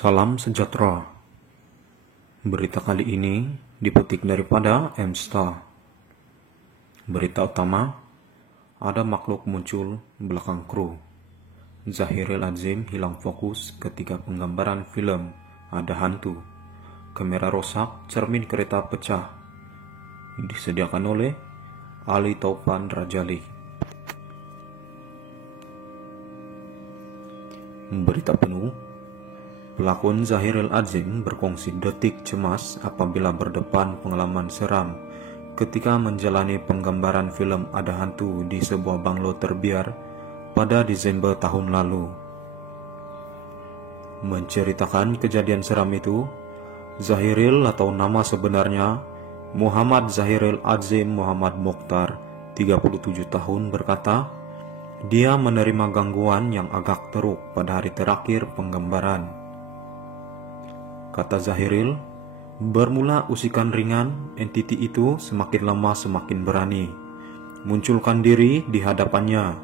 Salam sejahtera. Berita kali ini dipetik daripada Mstar. Berita utama, ada makhluk muncul belakang kru. Zahiril Azim hilang fokus ketika penggambaran film Ada Hantu. Kamera rosak, cermin kereta pecah. Disediakan oleh Ali Taufan Rajali. Berita penuh. Pelakon Zahiril Azim berkongsi detik cemas apabila berdepan pengalaman seram ketika menjalani penggambaran film Ada Hantu di sebuah banglo terbiar pada Desember tahun lalu. Menceritakan kejadian seram itu, Zahiril atau nama sebenarnya Muhammad Zahiril Azim Muhammad Mokhtar, 37 tahun, berkata, dia menerima gangguan yang agak teruk pada hari terakhir penggambaran. Kata Zahiril, bermula usikan ringan, entiti itu semakin lama semakin berani munculkan diri di hadapannya.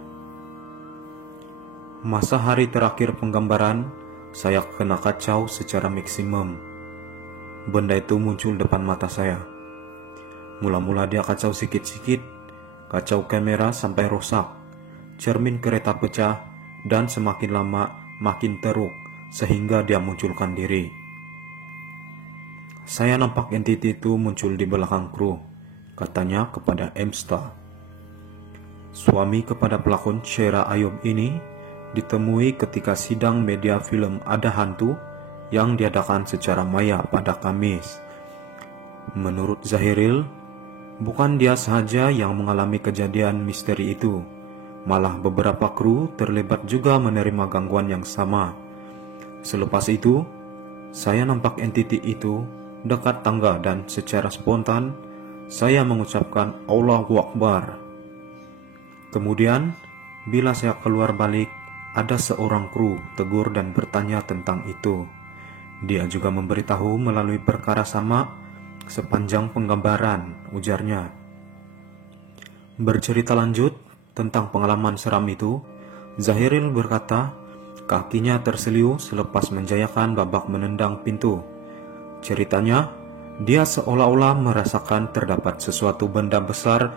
Masa hari terakhir penggambaran, saya kena kacau secara maksimum. Benda itu muncul depan mata saya. Mula-mula dia kacau sikit-sikit, kacau kamera sampai rusak, cermin kereta pecah, dan semakin lama makin teruk sehingga dia munculkan diri. Saya nampak entiti itu muncul di belakang kru, katanya kepada Mstar. Suami kepada pelakon Syera Ayub ini ditemui ketika sidang media film Ada Hantu yang diadakan secara maya pada Kamis. Menurut Zahiril, bukan dia sahaja yang mengalami kejadian misteri itu, malah beberapa kru terlibat juga menerima gangguan yang sama. Selepas itu, saya nampak entiti itu dekat tangga dan secara spontan saya mengucapkan Allahu Akbar. Kemudian, bila saya keluar balik, ada seorang kru tegur dan bertanya tentang itu. Dia juga memberitahu melalui perkara sama sepanjang penggambaran, ujarnya. Bercerita lanjut tentang pengalaman seram itu, Zahiril berkata, kakinya terseliu selepas menjayakan babak menendang pintu. Ceritanya, dia seolah-olah merasakan terdapat sesuatu benda besar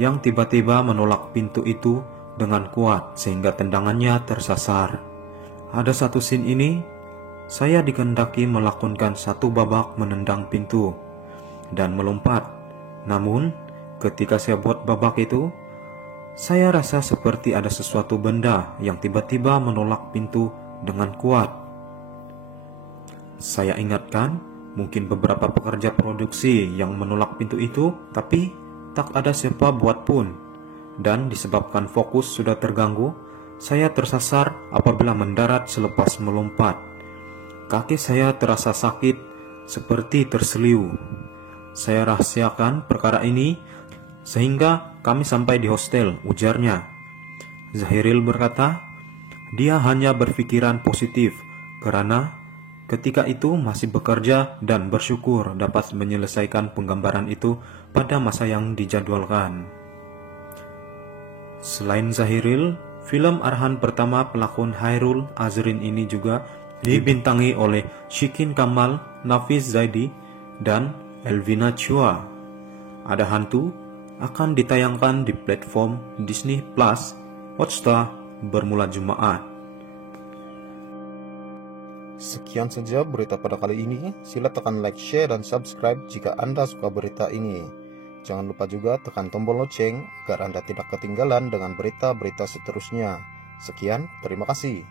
yang tiba-tiba menolak pintu itu dengan kuat sehingga tendangannya tersasar. Ada satu scene ini, saya dikehendaki melakukan satu babak menendang pintu dan melompat. Namun, ketika saya buat babak itu, saya rasa seperti ada sesuatu benda yang tiba-tiba menolak pintu dengan kuat. Saya ingatkan, mungkin beberapa pekerja produksi yang menolak pintu itu, tapi tak ada siapa buat pun. Dan disebabkan fokus sudah terganggu, saya tersasar apabila mendarat selepas melompat. Kaki saya terasa sakit, seperti terseliu. Saya rahasiakan perkara ini, sehingga kami sampai di hostel, ujarnya. Zahiril berkata, dia hanya berpikiran positif, karena ketika itu masih bekerja dan bersyukur dapat menyelesaikan penggambaran itu pada masa yang dijadwalkan. Selain Zahiril, film Arhan pertama pelakon Hairul Azrin ini juga dibintangi oleh Shikin Kamal, Nafis Zaidi, dan Elvina Chua. Ada Hantu akan ditayangkan di platform Disney Plus Hotstar bermula Jumat. Sekian saja berita pada kali ini. Sila tekan like, share, dan subscribe jika Anda suka berita ini. Jangan lupa juga tekan tombol lonceng agar Anda tidak ketinggalan dengan berita-berita seterusnya. Sekian, terima kasih.